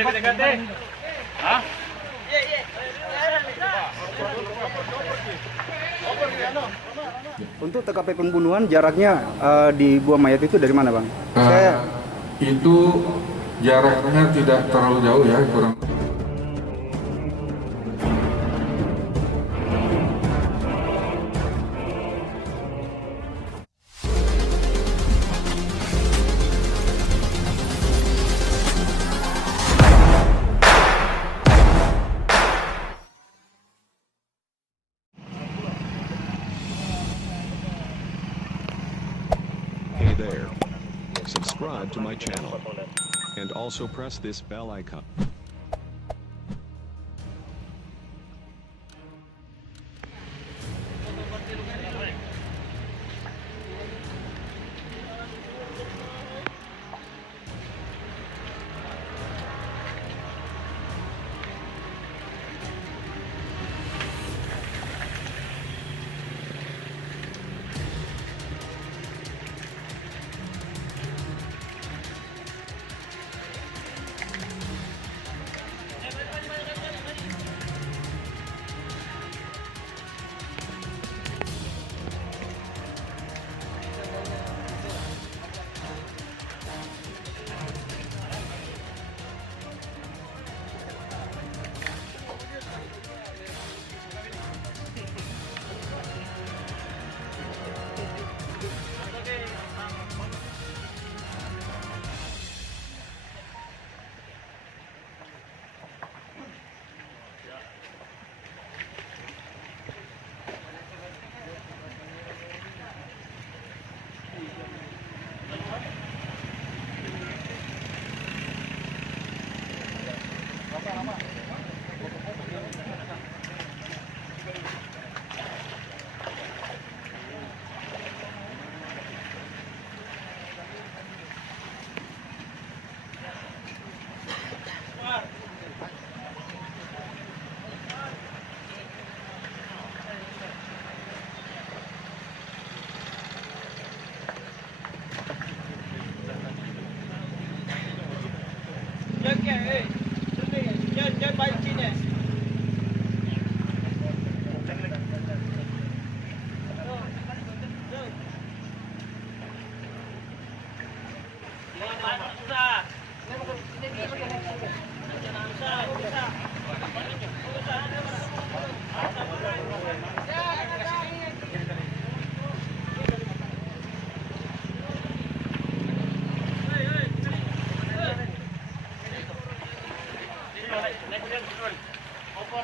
lebih dekat deh. Hah? Untuk TKP pembunuhan jaraknya dibuang mayat itu dari mana, Bang? Itu jaraknya tidak terlalu jauh ya, kurang. Hey there. Subscribe to my channel. And also press this bell icon.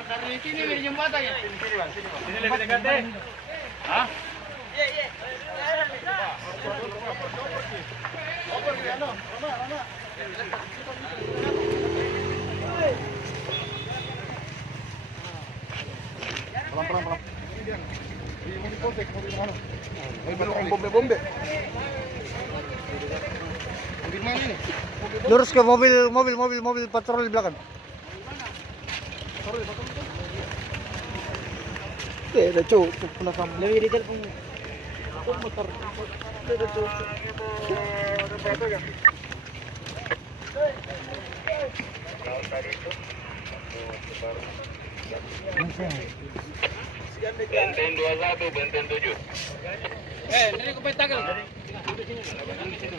Dari sini dari jembatan ya. Sini lebih dekat deh. Hah? Pelan-pelan. Di mobil polsek, mobil mana? Mobil bombe. Mobil mana ini? Lurus ke mobil patroli belakang. Ada cowok pernah kamu. Lebih di telepon motor. Ada cowok. Benten 21, Benten 7. Dari ke petakel.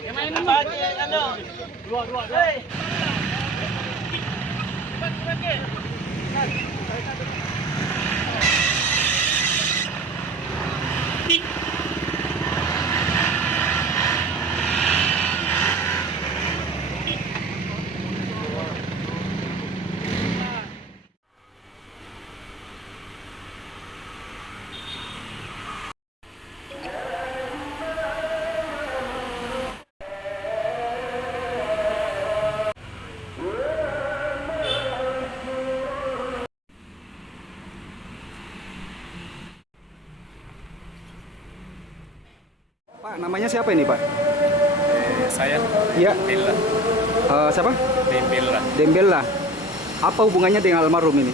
Yang main ano? Dua. Cepat. Pak, namanya siapa ini, Pak? Saya Iya. Dembella. Siapa? Dembella. Dembella. Apa hubungannya dengan almarhum ini?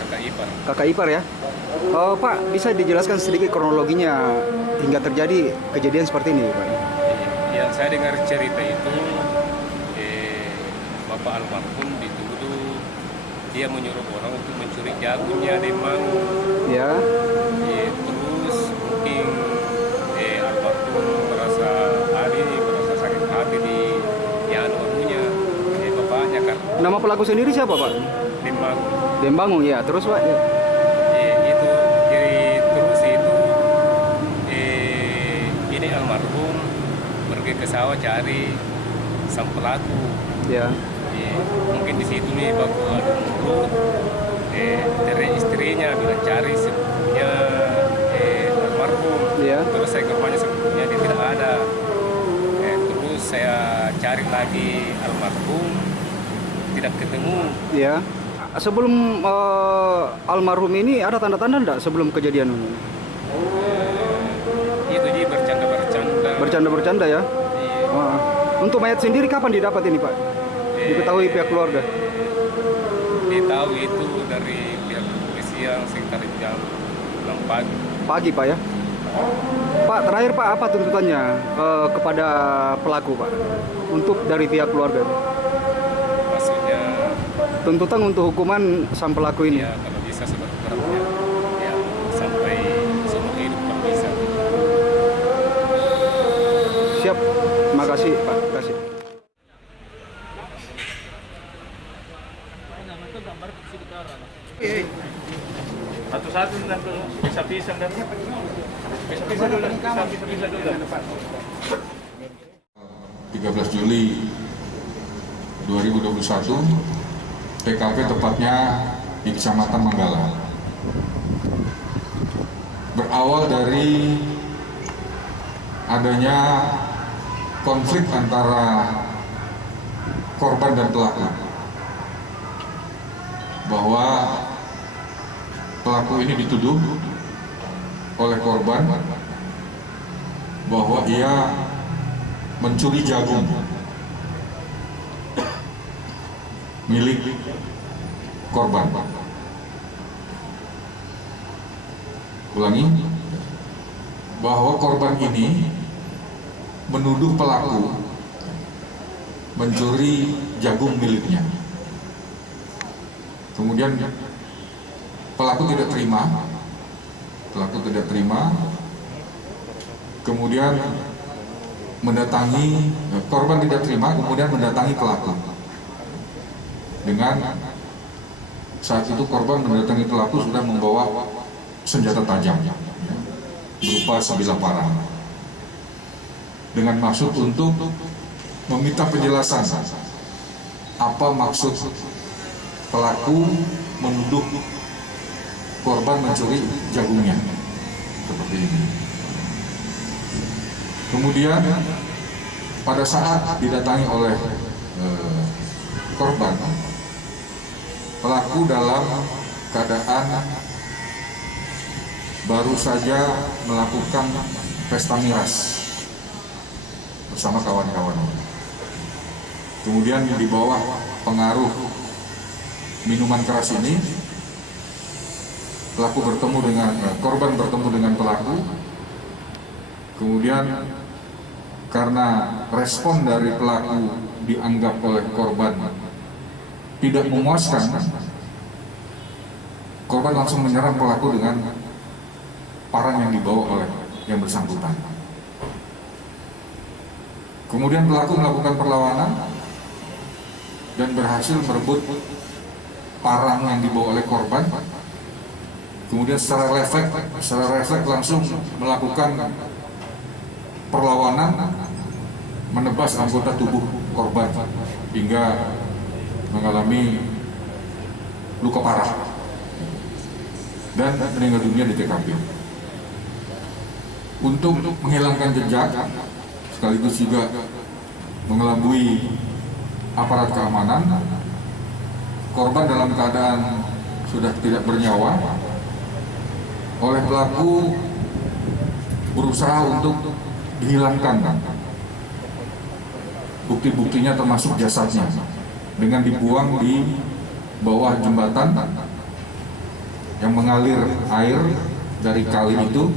Kakak ipar. Kakak ipar ya? Pak, bisa dijelaskan sedikit kronologinya hingga terjadi kejadian seperti ini, Pak? Yang saya dengar cerita itu, bapak almarhum dituduh dia menyuruh orang untuk mencuri jagungnya di mangu. Ya. Terus mungkin almarhum merasa sakit hati di anunya bapaknya kan. Nama pelaku sendiri siapa, Pak? Dembangu. Dembangu ya. Terus, Pak? Itu jadi terus itu ini almarhum pergi ke sawah cari sang pelaku. Ya. Mungkin di situ nih baku adu mulut. Dari istrinya bilang cari sebelumnya almarhum. Ya. Terus saya ke rumahnya sebelumnya dia tidak ada. Terus saya cari lagi almarhum tidak ketemu. Ya. Sebelum almarhum ini ada tanda-tanda enggak sebelum kejadian ini? Itu dia bercanda-bercanda. Bercanda-bercanda ya? Iya. Wah. Untuk mayat sendiri kapan didapat ini, Pak? Diketahui pihak keluarga? Ditahu itu dari pihak kepolisian sekitar jam 6 pagi. Pagi, Pak ya? Pak, terakhir Pak, apa tuntutannya kepada pelaku, Pak? Untuk dari pihak keluarga? Maksudnya Tuntutan untuk hukuman sang pelaku ini? ya kalau bisa seberat-beratnya ya sampai seumur hidup kalau bisa. Siap, makasih Pak, kasih. Satu-satu nanti bisa-bisa dan bisa-bisa dulu, bisa-bisa dulu. 13 Juli 2021, TKP tepatnya di Kecamatan Manggala. Berawal dari adanya konflik antara korban dan pelaku, bahwa pelaku ini dituduh oleh korban bahwa ia mencuri jagung milik korban. Ulangi, bahwa korban ini menuduh pelaku mencuri jagung miliknya. Kemudian pelaku tidak terima, kemudian mendatangi, korban tidak terima, kemudian mendatangi pelaku. Dengan saat itu korban mendatangi pelaku sudah membawa senjata tajam, ya, berupa sebilah parang, dengan maksud untuk meminta penjelasan apa maksud pelaku menuduh korban mencuri jagungnya, seperti ini. Kemudian pada saat didatangi oleh korban, pelaku dalam keadaan baru saja melakukan pesta miras bersama kawan-kawan. Kemudian di bawah pengaruh minuman keras ini, korban bertemu dengan pelaku. Kemudian karena respon dari pelaku dianggap oleh korban tidak memuaskan, korban langsung menyerang pelaku dengan parang yang dibawa oleh yang bersangkutan. Kemudian pelaku melakukan perlawanan dan berhasil merebut parang yang dibawa oleh korban. Kemudian secara refleks langsung melakukan perlawanan, menebas anggota tubuh korban hingga mengalami luka parah dan meninggal dunia di TKP. Untuk menghilangkan jejak sekaligus juga mengelabui aparat keamanan, korban dalam keadaan sudah tidak bernyawa, oleh pelaku berusaha untuk dihilangkan bukti-buktinya termasuk jasadnya dengan dibuang di bawah jembatan yang mengalir air dari kali itu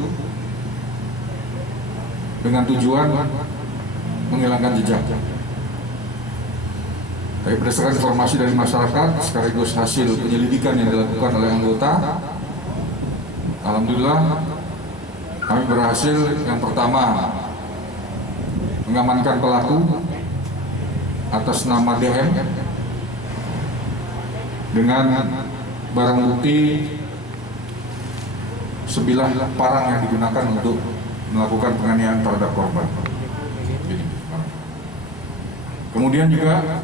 dengan tujuan menghilangkan jejak. Berdasarkan informasi dari masyarakat sekaligus hasil penyelidikan yang dilakukan oleh anggota, alhamdulillah kami berhasil yang pertama mengamankan pelaku atas nama DM dengan barang bukti sebilah parang yang digunakan untuk melakukan penganiayaan terhadap korban. Kemudian juga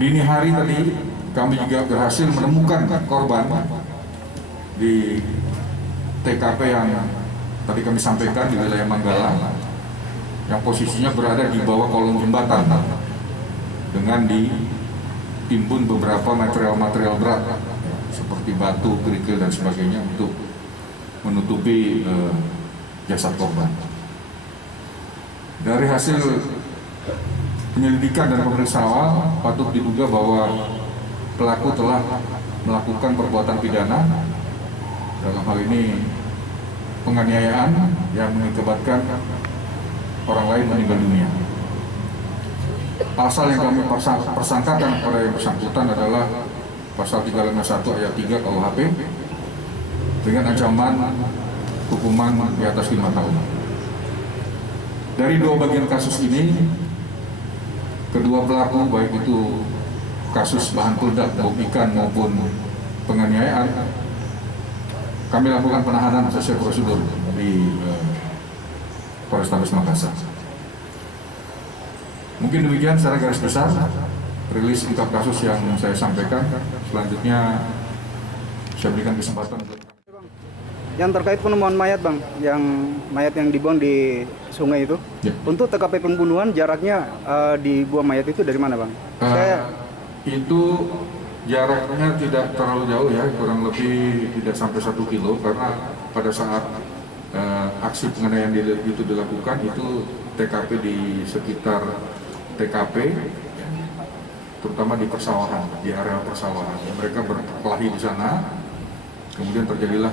dini hari tadi kami juga berhasil menemukan korban di TKP yang tadi kami sampaikan di wilayah Manggala, yang posisinya berada di bawah kolong jembatan dengan ditimbun beberapa material-material berat seperti batu, kerikil dan sebagainya untuk menutupi jasad korban. Dari hasil penyelidikan dan pemeriksaan awal patut diduga bahwa pelaku telah melakukan perbuatan pidana, dalam hal ini penganiayaan yang mengakibatkan orang lain meninggal dunia. Pasal yang kami persangkakan kepada yang bersangkutan adalah pasal 351 ayat 3 KUHP dengan ancaman hukuman di atas 5 tahun. Dari dua bagian kasus ini, kedua pelaku baik itu kasus bahan peledak, bom ikan maupun penganiayaan, kami lakukan penahanan sesuai prosedur di Polrestabes Makassar. Mungkin demikian secara garis besar rilis lengkap kasus yang saya sampaikan. Selanjutnya saya berikan kesempatan untuk Yang terkait penemuan mayat, Bang, yang mayat yang dibuang di sungai itu, ya. Untuk TKP pembunuhan jaraknya dibuang mayat itu dari mana, Bang? Itu jaraknya tidak terlalu jauh ya, kurang lebih tidak sampai 1 kilo, karena pada saat aksi penganiayaan itu dilakukan itu TKP di sekitar TKP, terutama di persawahan, di area persawahan. Mereka berkelahi di sana, kemudian terjadilah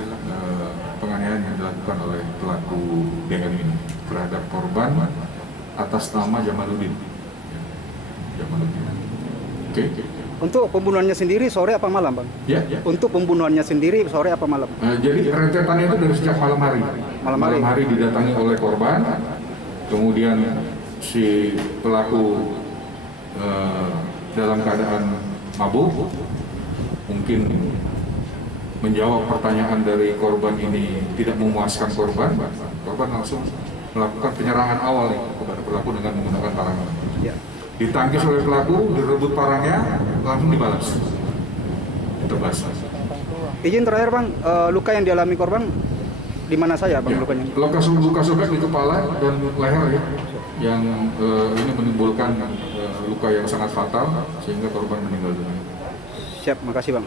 penganiayaan yang dilakukan oleh pelaku DM ini terhadap korban atas nama Jamaluddin. Oke. Untuk pembunuhannya sendiri sore apa malam, Bang? Ya. Untuk pembunuhannya sendiri sore apa malam? Jadi rentetannya itu dari sejak malam hari. Malam hari didatangi oleh korban, kemudian si pelaku dalam keadaan mabuk, mungkin menjawab pertanyaan dari korban ini tidak memuaskan korban langsung melakukan penyerangan awal kepada pelaku dengan menggunakan parang. Ya. Ditangkis oleh pelaku, direbut parangnya, langsung dibalas. Ditebas. Izin terakhir, Bang, luka yang dialami korban di mana saja, Bang, Ya, lukanya? luka sobek di kepala dan leher ya, yang ini menimbulkan luka yang sangat fatal sehingga korban meninggal dunia. Siap, makasih, Bang.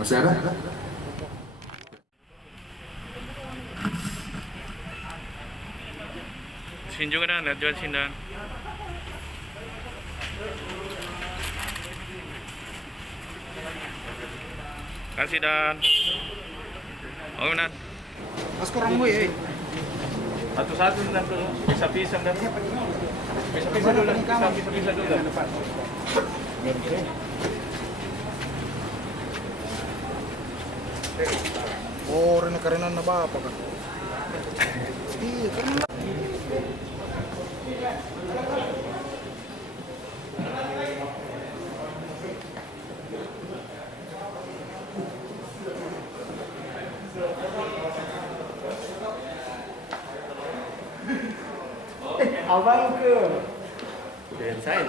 Masih ada? Sinjo ka na, jual sindan. Kasih dan. Oh, nan. Mas kurang mo eh. Satu-satu dan dulu. Bisa-bisa dan. Bisa-bisa dulu. Bisa-bisa dulu. Oh, rin na ba apa kan? Iya, karena abang ke. Udah saya.